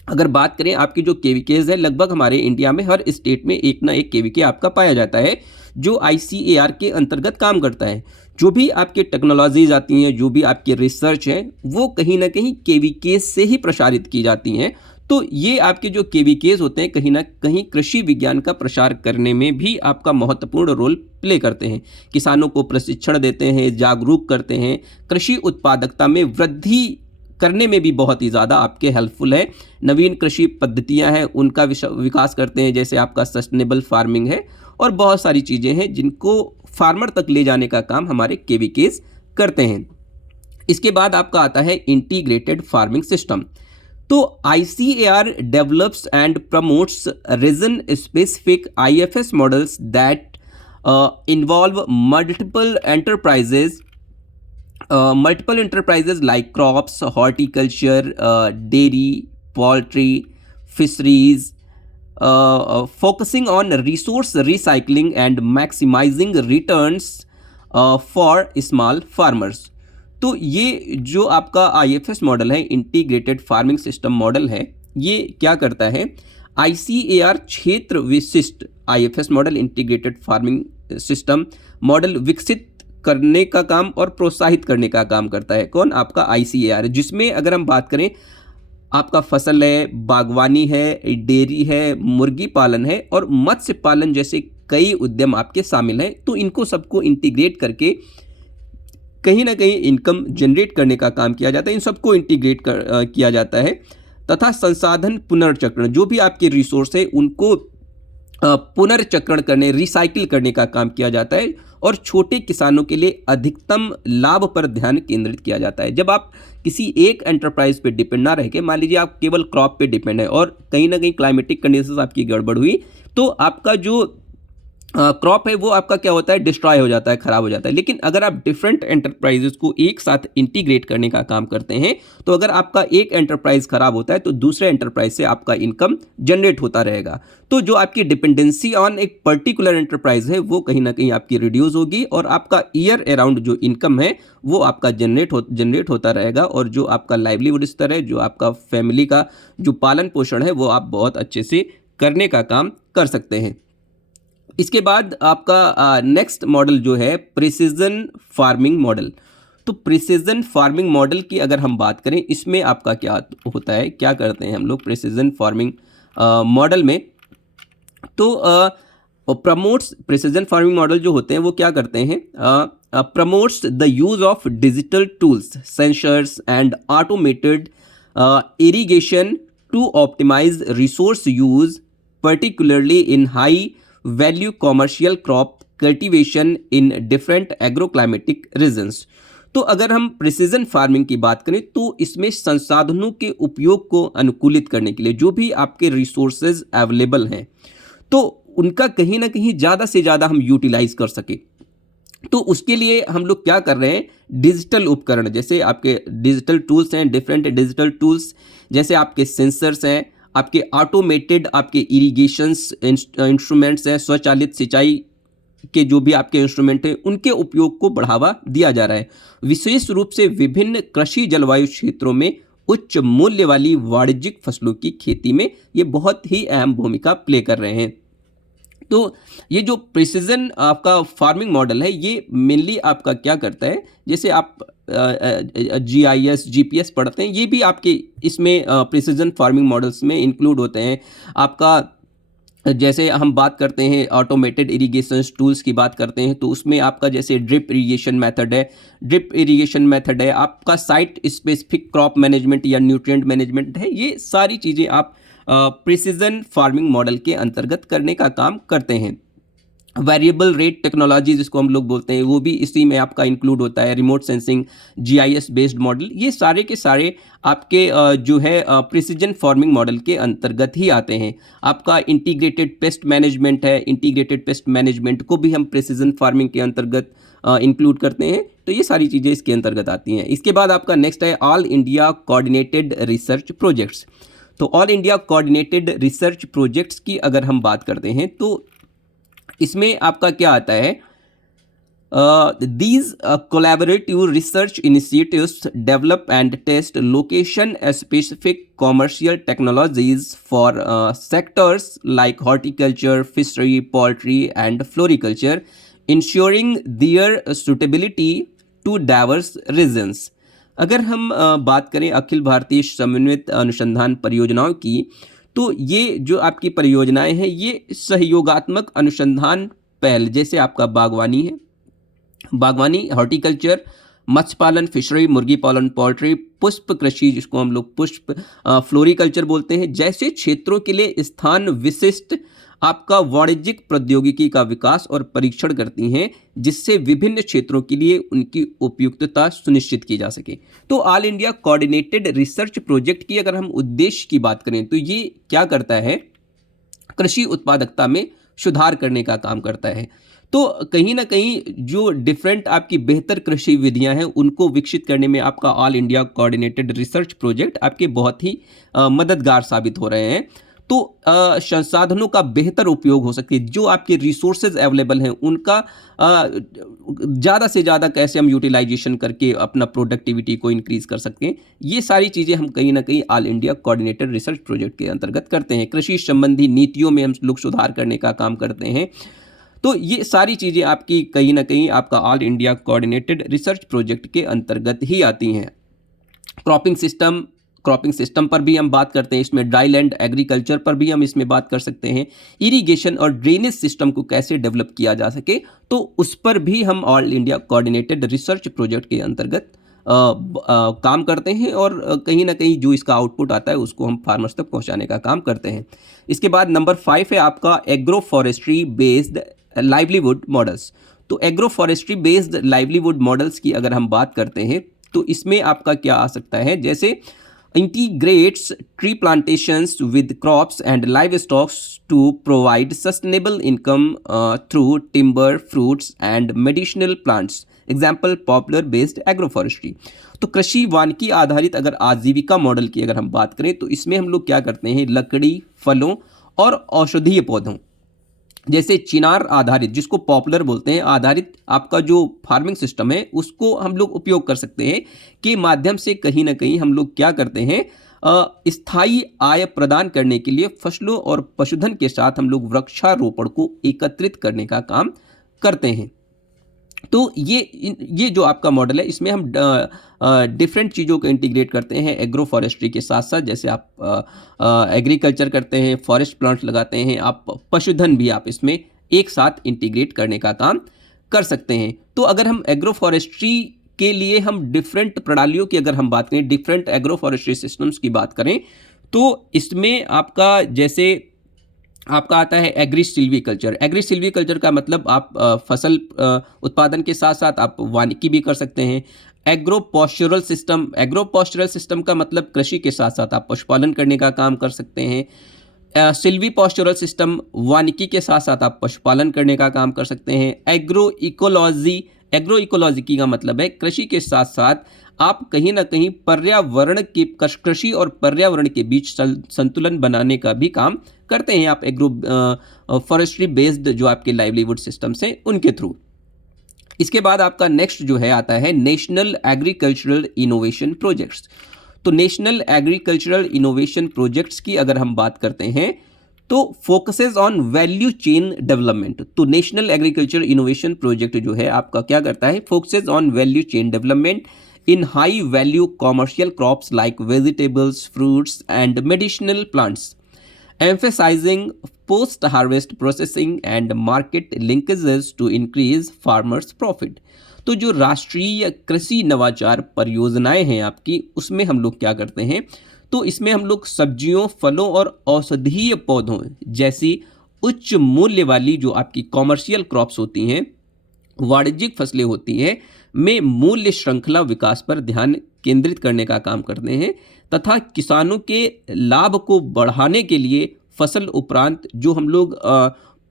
अगर बात करें आपकी जो केवीकेज है, लगभग हमारे इंडिया में हर स्टेट में एक ना एक केवीके आपका पाया जाता है जो ICAR के अंतर्गत काम करता है। जो भी आपके टेक्नोलॉजीज आती हैं, जो भी आपके रिसर्च है, वो कहीं ना कहीं केवीकेज से ही प्रसारित की जाती हैं। तो ये आपके जो केवीकेज होते हैं कहीं ना कहीं कृषि विज्ञान का प्रसार करने में भी आपका महत्वपूर्ण रोल प्ले करते हैं। किसानों को प्रशिक्षण देते हैं, जागरूक करते हैं, कृषि उत्पादकता में वृद्धि करने में भी बहुत ही ज़्यादा आपके हेल्पफुल है। नवीन कृषि पद्धतियां हैं उनका विकास करते हैं, जैसे आपका सस्टेनेबल फार्मिंग है, और बहुत सारी चीज़ें हैं जिनको फार्मर तक ले जाने का काम हमारे केवीकेज करते हैं। इसके बाद आपका आता है इंटीग्रेटेड फार्मिंग सिस्टम। तो ICAR develops and promotes region specific IFS models that involve multiple enterprises like crops, horticulture, dairy, poultry, fisheries, focusing on resource recycling and maximizing returns for small farmers. तो ये जो आपका IFS model है, integrated farming system model है, ये क्या करता है, ICAR क्षेत्र विशिष्ट IFS model integrated farming system model विकसित करने का काम और प्रोत्साहित करने का काम करता है। कौन, आपका ICAR, जिसमें अगर हम बात करें आपका फसल है, बागवानी है, डेयरी है, मुर्गी पालन है और मत्स्य पालन जैसे कई उद्यम आपके शामिल हैं। तो इनको सबको इंटीग्रेट करके कहीं ना कहीं इनकम जनरेट करने का काम किया जाता है। इन सबको इंटीग्रेट किया जाता है, तथा संसाधन पुनर्चक्रण, जो भी आपके रिसोर्स है उनको पुनर्चक्रण करने, रिसाइकिल करने का काम किया जाता है, और छोटे किसानों के लिए अधिकतम लाभ पर ध्यान केंद्रित किया जाता है। जब आप किसी एक एंटरप्राइज पे डिपेंड ना रह के, मान लीजिए आप केवल क्रॉप पे डिपेंड है और कहीं ना कहीं क्लाइमेटिक कंडीशंस आपकी गड़बड़ हुई, तो आपका जो क्रॉप है वो आपका क्या होता है, डिस्ट्रॉय हो जाता है, खराब हो जाता है। लेकिन अगर आप डिफरेंट एंटरप्राइजेस को एक साथ इंटीग्रेट करने का काम करते हैं, तो अगर आपका एक एंटरप्राइज खराब होता है तो दूसरे एंटरप्राइज से आपका इनकम जनरेट होता रहेगा। तो जो आपकी डिपेंडेंसी ऑन एक पर्टिकुलर एंटरप्राइज है वो कहीं ना कहीं आपकी रिड्यूस होगी, और आपका ईयर अराउंड जो इनकम है वो आपका जनरेट होता रहेगा, और जो आपका लाइवलीहुड स्तर है, जो आपका फैमिली का जो पालन पोषण है, वो आप बहुत अच्छे से करने का काम कर सकते हैं। इसके बाद आपका नेक्स्ट मॉडल जो है प्रिसीजन फार्मिंग मॉडल। तो प्रिसीजन फार्मिंग मॉडल की अगर हम बात करें, इसमें आपका क्या होता है, क्या करते हैं हम लोग प्रिसीजन फार्मिंग मॉडल में, तो प्रमोट्स, प्रिसीजन फार्मिंग मॉडल जो होते हैं वो क्या करते हैं, promotes the use of digital tools, sensors and automated irrigation to optimise resource use, particularly in high value commercial crop cultivation in different agroclimatic regions। तो अगर हम प्रिसीजन फार्मिंग की बात करें तो इसमें संसाधनों के उपयोग को अनुकूलित करने के लिए जो भी आपके रिसोर्सेज अवेलेबल हैं, तो उनका कहीं ना कहीं ज़्यादा से ज़्यादा हम यूटिलाइज कर सके, तो उसके लिए हम लोग क्या कर रहे हैं, डिजिटल उपकरण, जैसे आपके डिजिटल टूल्स हैं, डिफरेंट डिजिटल टूल्स, जैसे आपके सेंसर्स हैं, आपके ऑटोमेटेड आपके इरिगेशंस इंस्ट्रूमेंट्स हैं, स्वचालित सिंचाई के जो भी आपके इंस्ट्रूमेंट हैं, उनके उपयोग को बढ़ावा दिया जा रहा है। विशेष रूप से विभिन्न कृषि जलवायु क्षेत्रों में उच्च मूल्य वाली वाणिज्यिक फसलों की खेती में ये बहुत ही अहम भूमिका प्ले कर रहे हैं। तो ये जो प्रिसीजन आपका फार्मिंग मॉडल है, ये मेनली आपका क्या करता है, जैसे आप GIS GPS पढ़ते हैं, ये भी आपके इसमें प्रिसीजन फार्मिंग मॉडल्स में इंक्लूड होते हैं। आपका जैसे हम बात करते हैं ऑटोमेटेड इरिगेशन टूल्स की बात करते हैं, तो उसमें आपका जैसे ड्रिप इरिगेशन मेथड है, आपका साइट स्पेसिफिक क्रॉप मैनेजमेंट या न्यूट्रिएंट मैनेजमेंट है। ये सारी चीज़ें आप प्रिसीजन फार्मिंग मॉडल के अंतर्गत करने का काम करते हैं। वेरिएबल रेट टेक्नोलॉजी जिसको हम लोग बोलते हैं, वो भी इसी में आपका इंक्लूड होता है। Remote sensing, GIS based model, ये सारे के सारे आपके जो है प्रिसीजन फार्मिंग मॉडल के अंतर्गत ही आते हैं। आपका इंटीग्रेटेड पेस्ट मैनेजमेंट है, इंटीग्रेटेड पेस्ट मैनेजमेंट को भी हम प्रिसीजन फार्मिंग के अंतर्गत इंक्लूड करते हैं। तो ये सारी चीज़ें इसके अंतर्गत आती हैं। इसके बाद आपका नेक्स्ट है all India coordinated research projects. तो all India coordinated research projects की अगर हम बात करते हैं तो इसमें आपका क्या आता है, these collaborative research initiatives develop and test location specific commercial technologies for sectors like horticulture, fishery, poultry and floriculture, ensuring their suitability to diverse regions. अगर हम बात करें अखिल भारतीय समन्वित अनुसंधान परियोजनाओं की, तो ये जो आपकी परियोजनाएं हैं ये सहयोगात्मक अनुसंधान पहल, जैसे आपका बागवानी, हॉर्टिकल्चर, मत्स्य पालन, फिशरी, मुर्गी पालन, पोल्ट्री, पुष्प कृषि जिसको हम लोग फ्लोरिकल्चर बोलते हैं, जैसे क्षेत्रों के लिए स्थान विशिष्ट आपका वाणिज्यिक प्रौद्योगिकी का विकास और परीक्षण करती हैं, जिससे विभिन्न क्षेत्रों के लिए उनकी उपयुक्तता सुनिश्चित की जा सके। तो all India coordinated research project की अगर हम उद्देश्य की बात करें तो ये क्या करता है, कृषि उत्पादकता में सुधार करने का काम करता है। तो कहीं ना कहीं जो डिफरेंट आपकी बेहतर कृषि विधियां हैं उनको विकसित करने में आपका all India coordinated research project आपके बहुत ही मददगार साबित हो रहे हैं। तो संसाधनों का बेहतर उपयोग हो सकती है, जो आपके रिसोर्सेज अवेलेबल हैं उनका ज़्यादा से ज़्यादा कैसे हम यूटिलाइजेशन करके अपना प्रोडक्टिविटी को इंक्रीज कर सकते हैं, ये सारी चीज़ें हम कहीं ना कहीं all India coordinated research project के अंतर्गत करते हैं। कृषि संबंधी नीतियों में हम लोग सुधार करने का काम करते हैं। तो ये सारी चीज़ें आपकी कहीं ना कहीं आपका all India coordinated research project के अंतर्गत ही आती हैं। क्रॉपिंग सिस्टम पर भी हम बात करते हैं, इसमें ड्राई लैंड एग्रीकल्चर पर भी हम इसमें बात कर सकते हैं। इरिगेशन और ड्रेनेज सिस्टम को कैसे डेवलप किया जा सके, तो उस पर भी हम all India coordinated research project के अंतर्गत काम करते हैं और कहीं ना कहीं जो इसका आउटपुट आता है उसको हम फार्मर्स तक पहुंचाने का काम करते हैं। इसके बाद नंबर 5 है आपका agro forestry based livelihood models. तो agro forestry based livelihood models की अगर हम बात करते हैं तो इसमें आपका क्या आ सकता है, जैसे integrates tree plantations with crops and livestock to provide sustainable income through timber, fruits and medicinal plants. Example poplar based agroforestry. तो कृषि वानिकी आधारित अगर आजीविका मॉडल की अगर हम बात करें तो इसमें हम लोग क्या करते हैं, लकड़ी, फलों और औषधीय पौधों जैसे चिनार आधारित, जिसको पॉपुलर बोलते हैं, आधारित आपका जो फार्मिंग सिस्टम है उसको हम लोग उपयोग कर सकते हैं कि माध्यम से कहीं ना कहीं हम लोग क्या करते हैं, स्थायी आय प्रदान करने के लिए फसलों और पशुधन के साथ हम लोग वृक्षारोपण को एकत्रित करने का काम करते हैं। तो ये जो आपका मॉडल है इसमें हम डिफरेंट चीज़ों को इंटीग्रेट करते हैं एग्रो फॉरेस्ट्री के साथ साथ, जैसे आप एग्रीकल्चर करते हैं, फॉरेस्ट प्लांट्स लगाते हैं, आप पशुधन भी आप इसमें एक साथ इंटीग्रेट करने का काम कर सकते हैं। तो अगर हम एग्रो फॉरेस्ट्री के लिए हम डिफरेंट प्रणालियों की अगर हम बात करें, डिफरेंट एग्रो फॉरेस्ट्री सिस्टम्स की बात करें, तो इसमें आपका जैसे आपका आता है एग्री सिल्वीकल्चर। एग्री सिल्वीकल्चर का मतलब आप फसल उत्पादन के साथ साथ आप वानिकी भी कर सकते हैं। एग्रो पॉस्चरल सिस्टम का मतलब कृषि के साथ साथ आप पशुपालन करने का काम कर सकते हैं। सिल्वी पॉस्चरल सिस्टम वानिकी के साथ साथ आप पशुपालन करने का काम कर सकते हैं। एग्रो इकोलॉजी का मतलब है कृषि के साथ साथ आप कहीं ना कहीं कृषि और पर्यावरण के बीच संतुलन बनाने का भी काम करते हैं आप एग्रो फॉरेस्ट्री बेस्ड जो आपके लाइवलीहुड सिस्टम्स हैं उनके थ्रू। इसके बाद आपका नेक्स्ट जो है आता है नेशनल एग्रीकल्चरल इनोवेशन प्रोजेक्ट्स। तो नेशनल एग्रीकल्चरल इनोवेशन प्रोजेक्ट्स की अगर हम बात करते हैं तो focuses on value chain development. तो नेशनल एग्रीकल्चर इनोवेशन प्रोजेक्ट जो है आपका क्या करता है, focuses on value chain development in high value commercial crops like vegetables, fruits and medicinal plants, emphasizing post harvest processing and market linkages to increase farmers profit। तो जो राष्ट्रीय कृषि नवाचार परियोजनाएं हैं आपकी, उसमें हम लोग क्या करते हैं, तो इसमें हम लोग सब्जियों, फलों और औषधीय पौधों जैसी उच्च मूल्य वाली जो आपकी कॉमर्शियल क्रॉप्स होती हैं, वाणिज्यिक फसलें होती हैं, में मूल्य श्रृंखला विकास पर ध्यान केंद्रित करने का काम करते हैं तथा किसानों के लाभ को बढ़ाने के लिए फसल उपरांत जो हम लोग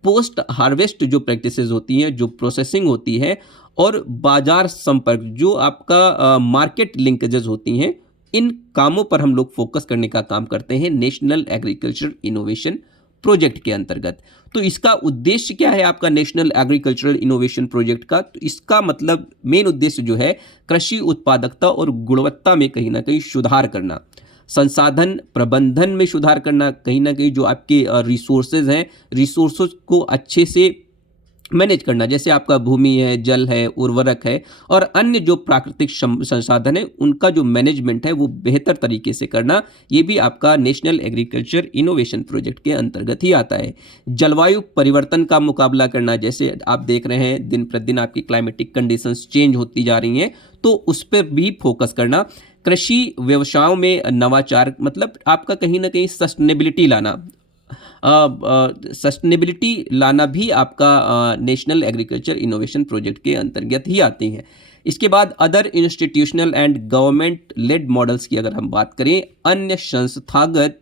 पोस्ट हार्वेस्ट जो प्रैक्टिसेस होती हैं, जो प्रोसेसिंग होती है, और बाजार संपर्क जो आपका मार्केट लिंकेजेस होती हैं, इन कामों पर हम लोग फोकस करने का काम करते हैं नेशनल एग्रीकल्चर इनोवेशन प्रोजेक्ट के अंतर्गत। तो इसका उद्देश्य क्या है आपका नेशनल एग्रीकल्चरल इनोवेशन प्रोजेक्ट का, तो इसका मतलब मेन उद्देश्य जो है कृषि उत्पादकता और गुणवत्ता में कहीं ना कहीं सुधार करना, संसाधन प्रबंधन में सुधार करना, कहीं ना कहीं जो आपके रिसोर्सेज हैं, रिसोर्सेज को अच्छे से मैनेज करना, जैसे आपका भूमि है, जल है, उर्वरक है और अन्य जो प्राकृतिक संसाधन है, उनका जो मैनेजमेंट है वो बेहतर तरीके से करना, ये भी आपका नेशनल एग्रीकल्चर इनोवेशन प्रोजेक्ट के अंतर्गत ही आता है। जलवायु परिवर्तन का मुकाबला करना, जैसे आप देख रहे हैं दिन प्रतिदिन आपकी क्लाइमेटिक कंडीशंस चेंज होती जा रही हैं, तो उस पर भी फोकस करना। कृषि व्यवसायों में नवाचार, मतलब आपका कहीं ना कहीं सस्टेनेबिलिटी लाना, सस्टेनेबिलिटी लाना भी आपका नेशनल एग्रीकल्चर इनोवेशन प्रोजेक्ट के अंतर्गत ही आती हैं। इसके बाद other institutional and government led models की अगर हम बात करें, अन्य संस्थागत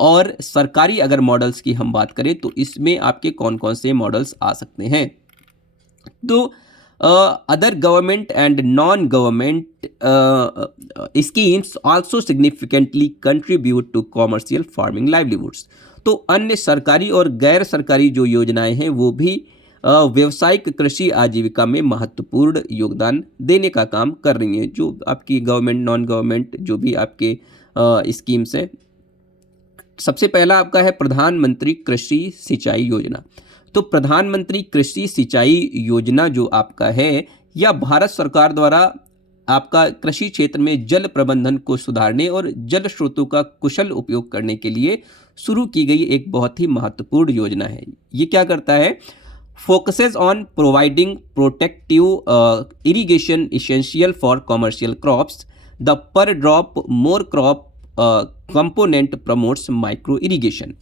और सरकारी अगर मॉडल्स की हम बात करें, तो इसमें आपके कौन कौन से मॉडल्स आ सकते हैं, तो other government and non-government schemes also significantly contribute to commercial farming livelihoods। तो अन्य सरकारी और गैर सरकारी जो योजनाएं हैं वो भी व्यावसायिक कृषि आजीविका में महत्वपूर्ण योगदान देने का काम कर रही हैं, जो आपकी गवर्नमेंट नॉन गवर्नमेंट जो भी आपके स्कीम्स हैं। सबसे पहला आपका है प्रधानमंत्री कृषि सिंचाई योजना। तो प्रधानमंत्री कृषि सिंचाई योजना जो आपका है, या भारत सरकार द्वारा आपका कृषि क्षेत्र में जल प्रबंधन को सुधारने और जल स्रोतों का कुशल उपयोग करने के लिए शुरू की गई एक बहुत ही महत्वपूर्ण योजना है। ये क्या करता है, focuses on providing protective irrigation essential for commercial crops, the पर drop more crop component promotes micro irrigation.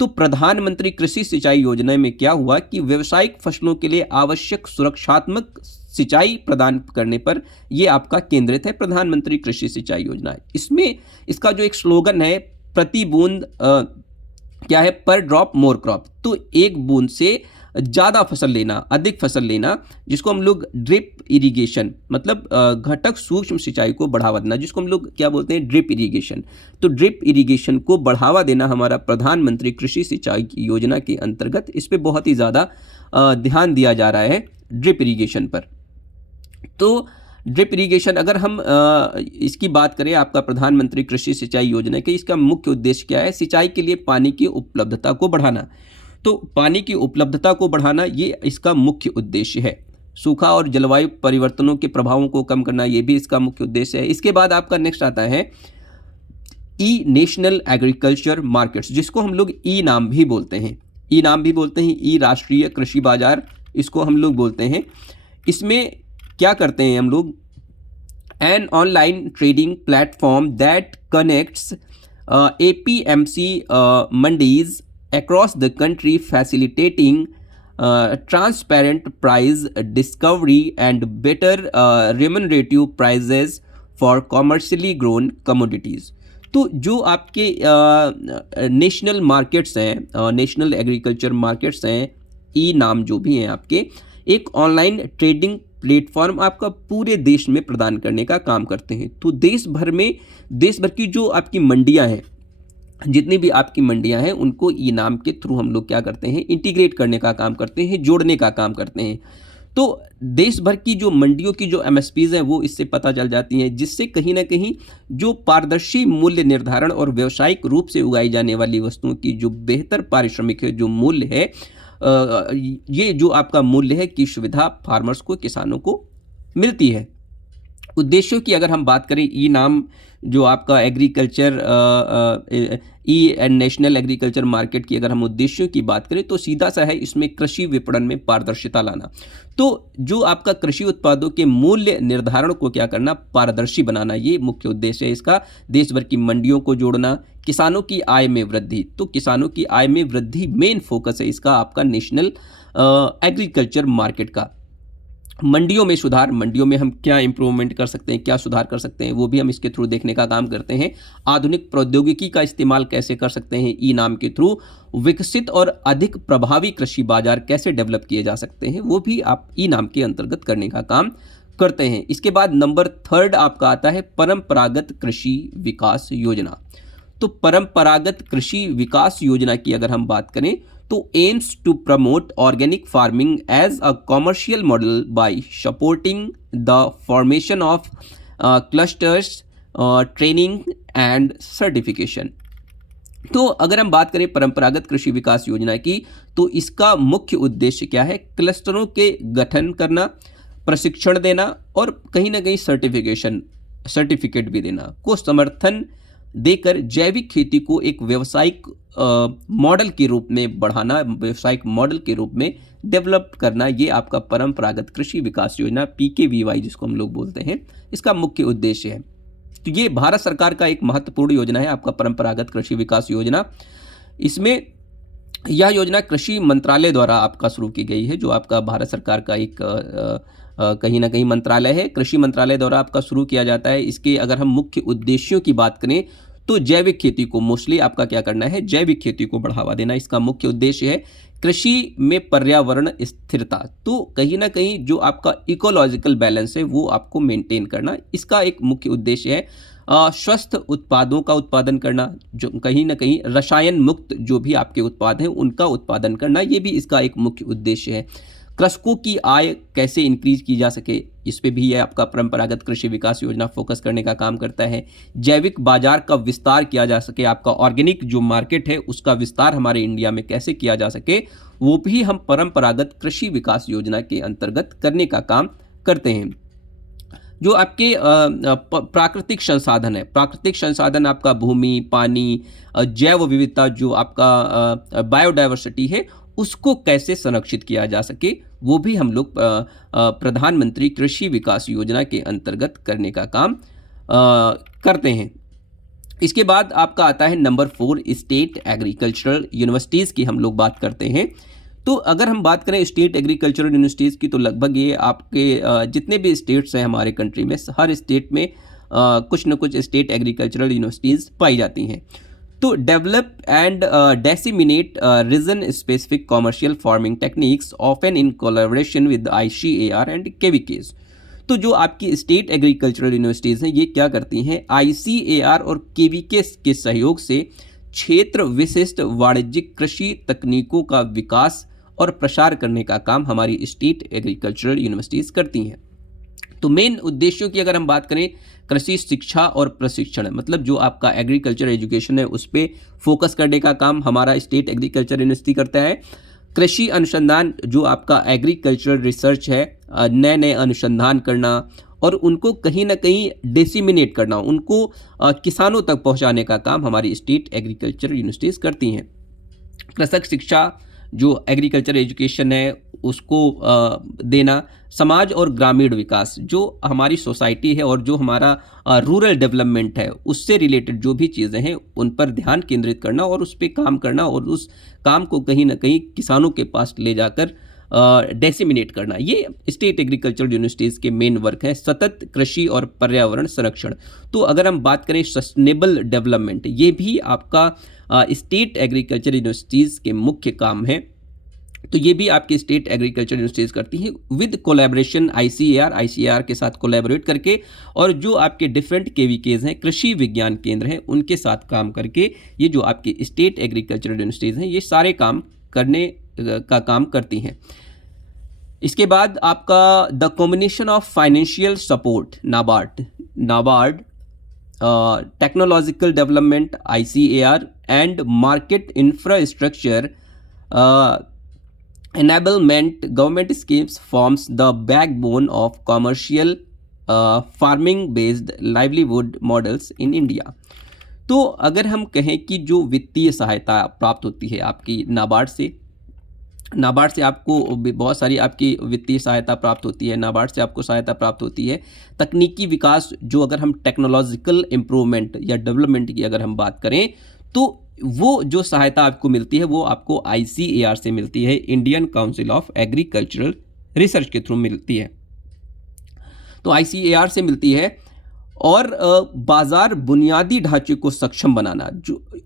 तो प्रधानमंत्री कृषि सिंचाई योजना में क्या हुआ कि व्यावसायिक फसलों के लिए आवश्यक सुरक्षात्मक सिंचाई प्रदान करने पर यह आपका केंद्रित है प्रधानमंत्री कृषि सिंचाई योजना। इसमें इसका जो एक स्लोगन है, प्रति बूंद क्या है, पर ड्रॉप मोर क्रॉप। तो एक बूंद से ज़्यादा फसल लेना, अधिक फसल लेना, जिसको हम लोग ड्रिप इरिगेशन, मतलब घटक सूक्ष्म सिंचाई को बढ़ावा देना, जिसको हम लोग क्या बोलते हैं, ड्रिप इरिगेशन। तो ड्रिप इरिगेशन को बढ़ावा देना हमारा प्रधानमंत्री कृषि सिंचाई योजना के अंतर्गत, इस पर बहुत ही ज़्यादा ध्यान दिया जा रहा है ड्रिप इरिगेशन पर। तो ड्रिप इरिगेशन अगर हम इसकी बात करें, आपका प्रधानमंत्री कृषि सिंचाई योजना के, इसका मुख्य उद्देश्य क्या है, सिंचाई के लिए पानी की उपलब्धता को बढ़ाना। तो पानी की उपलब्धता को बढ़ाना ये इसका मुख्य उद्देश्य है। सूखा और जलवायु परिवर्तनों के प्रभावों को कम करना, ये भी इसका मुख्य उद्देश्य है। इसके बाद आपका नेक्स्ट आता है ई नेशनल एग्रीकल्चर मार्केट्स, जिसको हम लोग ई नाम भी बोलते हैं, ई राष्ट्रीय कृषि बाजार, इसको हम लोग बोलते हैं। इसमें क्या करते हैं हम लोग, an online trading platform that connects APMC mandis across the country, facilitating transparent price discovery and better remunerative prices for commercially grown commodities। तो जो आपके नेशनल मार्केट्स हैं, नेशनल एग्रीकल्चर मार्केट्स हैं, ई नाम जो भी हैं आपके, एक ऑनलाइन ट्रेडिंग प्लेटफॉर्म आपका पूरे देश में प्रदान करने का काम करते हैं। तो देश भर की जो आपकी मंडियां हैं, जितनी भी आपकी मंडियां हैं, उनको ई नाम के थ्रू हम लोग क्या करते हैं, इंटीग्रेट करने का काम करते हैं, जोड़ने का काम करते हैं। तो देश भर की जो मंडियों की जो MSPs हैं वो इससे पता चल जाती हैं, जिससे कहीं ना कहीं जो पारदर्शी मूल्य निर्धारण और व्यावसायिक रूप से उगाई जाने वाली वस्तुओं की जो बेहतर पारिश्रमिक जो मूल्य है, ये जो आपका मूल्य है की सुविधा फार्मर्स को, किसानों को मिलती है। उद्देश्यों की अगर हम बात करें, ई नाम जो आपका agriculture E and national agriculture market की अगर हम उद्देश्यों की बात करें तो सीधा सा है, इसमें कृषि विपणन में पारदर्शिता लाना। तो जो आपका कृषि उत्पादों के मूल्य निर्धारण को क्या करना, पारदर्शी बनाना, ये मुख्य उद्देश्य है इसका। देश भर की मंडियों को जोड़ना, किसानों की आय में वृद्धि, तो किसानों की आय में वृद्धि मेन फोकस है इसका आपका नेशनल एग्रीकल्चर मार्केट का। मंडियों में सुधार, मंडियों में हम क्या इंप्रूवमेंट कर सकते हैं, क्या सुधार कर सकते हैं, वो भी हम इसके थ्रू देखने का काम करते हैं। आधुनिक प्रौद्योगिकी का इस्तेमाल कैसे कर सकते हैं ई नाम के थ्रू, विकसित और अधिक प्रभावी कृषि बाजार कैसे डेवलप किए जा सकते हैं, वो भी आप ई नाम के अंतर्गत करने का काम करते हैं। इसके बाद नंबर 3 आपका आता है परंपरागत कृषि विकास योजना। तो परंपरागत कृषि विकास योजना की अगर हम बात करें तो aims to promote organic farming as a commercial model by supporting the formation of clusters, training and certification। तो अगर हम बात करें परंपरागत कृषि विकास योजना की, तो इसका मुख्य उद्देश्य क्या है, क्लस्टरों के गठन करना, प्रशिक्षण देना और कहीं ना कहीं सर्टिफिकेट भी देना को समर्थन देकर जैविक खेती को एक व्यावसायिक मॉडल के रूप में बढ़ाना, व्यावसायिक मॉडल के रूप में डेवलप करना, ये आपका परंपरागत कृषि विकास योजना PKVY जिसको हम लोग बोलते हैं, इसका मुख्य उद्देश्य है। तो ये भारत सरकार का एक महत्वपूर्ण योजना है आपका परंपरागत कृषि विकास योजना। इसमें यह योजना कृषि मंत्रालय द्वारा आपका शुरू की गई है, जो आपका भारत सरकार का एक कहीं ना कहीं मंत्रालय है, कृषि मंत्रालय द्वारा आपका शुरू किया जाता है। इसके अगर हम मुख्य उद्देश्यों की बात करें तो जैविक खेती को मोस्टली आपका क्या करना है, जैविक खेती को बढ़ावा देना इसका मुख्य उद्देश्य है। कृषि में पर्यावरण स्थिरता, तो कहीं ना कहीं जो आपका इकोलॉजिकल बैलेंस है वो आपको मेंटेन करना, इसका एक मुख्य उद्देश्य है। स्वस्थ उत्पादों का उत्पादन करना, जो कहीं ना कहीं रसायन मुक्त जो भी आपके उत्पाद हैं उनका उत्पादन करना, ये भी इसका एक मुख्य उद्देश्य है। कृषकों की आय कैसे इंक्रीज की जा सके, इस पे भी यह आपका परंपरागत कृषि विकास योजना फोकस करने का काम करता है। जैविक बाजार का विस्तार किया जा सके, आपका ऑर्गेनिक जो मार्केट है उसका विस्तार हमारे इंडिया में कैसे किया जा सके, वो भी हम परंपरागत कृषि विकास योजना के अंतर्गत करने का काम करते हैं। जो आपके प्राकृतिक संसाधन है, प्राकृतिक संसाधन आपका भूमि, पानी, जैव विविधता, जो आपका बायोडाइवर्सिटी है, उसको कैसे संरक्षित किया जा सके, वो भी हम लोग प्रधानमंत्री कृषि विकास योजना के अंतर्गत करने का काम करते हैं। इसके बाद आपका आता है नंबर 4 स्टेट एग्रीकल्चरल यूनिवर्सिटीज़ की हम लोग बात करते हैं। तो अगर हम बात करें स्टेट एग्रीकल्चरल यूनिवर्सिटीज़ की, तो लगभग ये आपके जितने भी स्टेट्स हैं हमारे कंट्री में, हर स्टेट में कुछ न कुछ स्टेट एग्रीकल्चरल यूनिवर्सिटीज़ पाई जाती हैं। तो develop and disseminate region specific commercial farming techniques often in collaboration with ICAR and KVKs। तो जो आपकी स्टेट एग्रीकल्चरल यूनिवर्सिटीज़ हैं ये क्या करती हैं, ICAR और KVKs के सहयोग से क्षेत्र विशिष्ट वाणिज्यिक कृषि तकनीकों का विकास और प्रसार करने का काम हमारी स्टेट एग्रीकल्चरल यूनिवर्सिटीज़ करती हैं। तो मेन उद्देश्यों की अगर हम बात करें, कृषि शिक्षा और प्रशिक्षण, मतलब जो आपका एग्रीकल्चर एजुकेशन है उस पर फोकस करने का काम हमारा स्टेट एग्रीकल्चर यूनिवर्सिटी करता है। कृषि अनुसंधान, जो आपका एग्रीकल्चरल रिसर्च है, नए नए अनुसंधान करना और उनको कहीं ना कहीं डिसेमिनेट करना, उनको किसानों तक पहुंचाने का काम हमारी स्टेट एग्रीकल्चर यूनिवर्सिटीज़ करती हैं। कृषक शिक्षा, जो एग्रीकल्चर एजुकेशन है उसको देना। समाज और ग्रामीण विकास, जो हमारी सोसाइटी है और जो हमारा रूरल डेवलपमेंट है उससे रिलेटेड जो भी चीज़ें हैं उन पर ध्यान केंद्रित करना और उस पर काम करना और उस काम को कहीं ना कहीं किसानों के पास ले जाकर डेसिमिनेट करना, ये स्टेट एग्रीकल्चर यूनिवर्सिटीज़ के मेन वर्क है। सतत कृषि और पर्यावरण संरक्षण, तो अगर हम बात करें सस्टेनेबल डेवलपमेंट, ये भी आपका स्टेट एग्रीकल्चर यूनिवर्सिटीज़ के मुख्य काम है। तो ये भी आपकी स्टेट एग्रीकल्चर यूनिवर्सिटीज़ करती हैं विद कोलैबोरेशन ICAR के साथ कोलैबोरेट करके, और जो आपके डिफरेंट KVKs हैं, कृषि विज्ञान केंद्र हैं, उनके साथ काम करके ये जो आपकी स्टेट एग्रीकल्चर यूनिवर्सिटीज़ हैं ये सारे काम करने का काम करती हैं। इसके बाद आपका the combination of financial support NABARD, technological development ICAR and market infrastructure enablement government schemes forms the backbone of commercial farming based livelihood models in India. तो अगर हम कहें कि जो वित्तीय सहायता प्राप्त होती है आपकी नाबार्ड से आपको बहुत सारी आपकी वित्तीय सहायता प्राप्त होती है, नाबार्ड से आपको सहायता प्राप्त होती है। तकनीकी विकास, जो अगर हम टेक्नोलॉजिकल इम्प्रूवमेंट या डेवलपमेंट की अगर हम बात करें, तो वो जो सहायता आपको मिलती है वो आपको ICAR से मिलती है, Indian council of agricultural research के थ्रू मिलती है। तो ICAR से मिलती है। और बाजार बुनियादी ढांचे को सक्षम बनाना,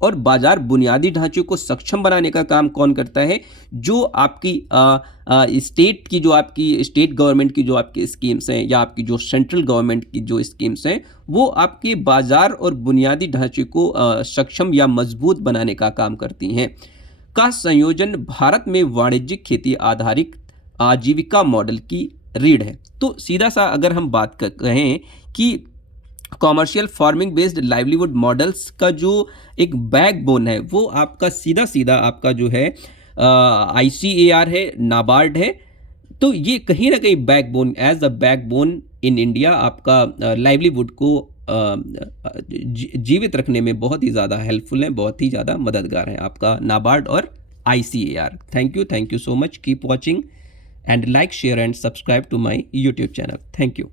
और बाजार बुनियादी ढांचे को सक्षम बनाने का काम कौन करता है? जो आपकी स्टेट की, जो आपकी स्टेट गवर्नमेंट की जो आपकी स्कीम्स हैं, या आपकी जो सेंट्रल गवर्नमेंट की जो स्कीम्स हैं, वो आपके बाजार और बुनियादी ढांचे को सक्षम या मजबूत बनाने का काम करती हैं। का संयोजन भारत में वाणिज्यिक खेती आधारित आजीविका मॉडल की रीढ़ है। तो सीधा सा अगर हम बात कहें कि commercial farming based livelihood models का जो एक बैकबोन है, वो आपका सीधा आपका जो है ICAR है, नाबार्ड है। तो ये कहीं ना कहीं backbone, as a backbone in India, आपका लाइवलीहुड को जीवित रखने में बहुत ही ज़्यादा हेल्पफुल है, बहुत ही ज़्यादा मददगार है आपका नाबार्ड और ICAR। Thank you so much. Keep watching and like, share and subscribe to my YouTube channel. Thank you.